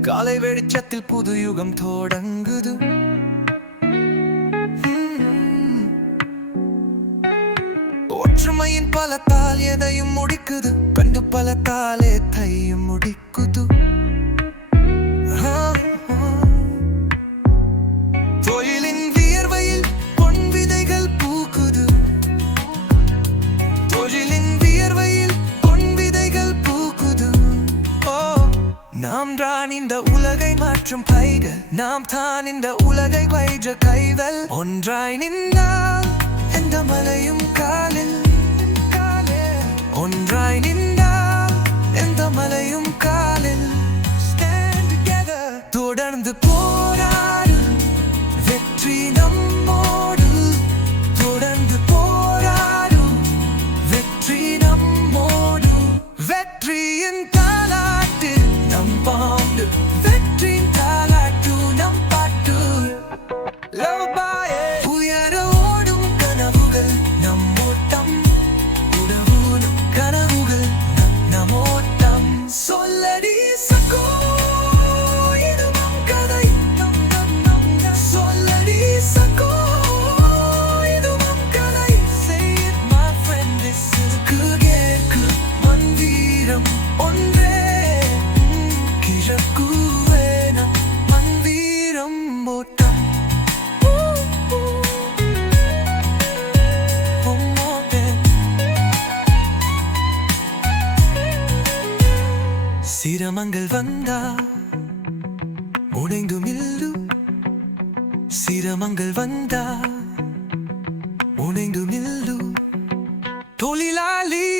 காலை வெளிச்சத்தில் புது யுகம் தொடங்குது. ஒற்றுமையின் பலத்தால் எதையும் முடிக்குது. கண்டு பலத்தாலே தையும் முடிக்குது. தொழிலின் வியர்வையில் பொன் விதைகள் பூக்குது. தொழிலின் வியர்வையில் பொன் விதைகள் பூக்குது. ஓ, நாம் தான் இந்த உலகை மாற்றும் கைகள். நாம் தான் இந்த உலகை வைற்ற கைகள். ஒன்றாய் நின்றால் எந்த மலையும் காலில். ஒன்றாய் நின்றால் எந்த மலையும் காலில். தொடர்ந்து போராடு, வெற்றி நம்மோடு. தொடர்ந்து போராடு, வெற்றி நம்மோடு. வெற்றியின் தாலாட்டு நம் பாண்டு. வெற்றியின் தாலாட்டு நம் பாட்டு. உயர ஓடும் கனவுகள் நம் ஓட்டம். உடவுனும் கனவுகள் நம் ஓட்டம். சொல்லடி சகோ, இது நம் கதை. சொல்லடி சகோ, இது நம் கதை. Say it my friend, this is கேட்கு மன்வீரம் ஒன்றே. கிழக்கு வேணும் மன்வீரம் ஓட்டம். சிரமங்கள் வந்தா உடைந்து மில்லு. சிரமங்கள் வந்தா உடைந்து மில்லு. தொழிலாளி